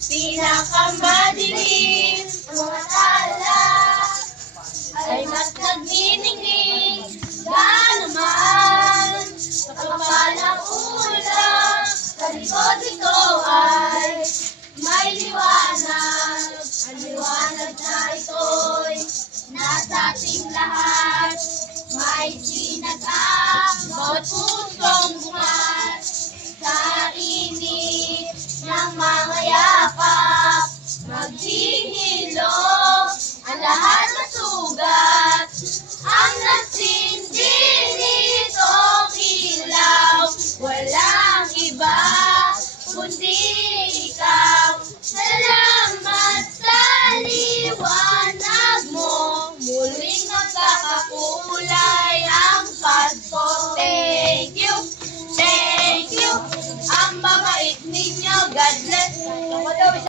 Pinakamadilim ang mga tala ay mas nagniningning. Gaano man sa kapal ng ulam, sa likod ito ay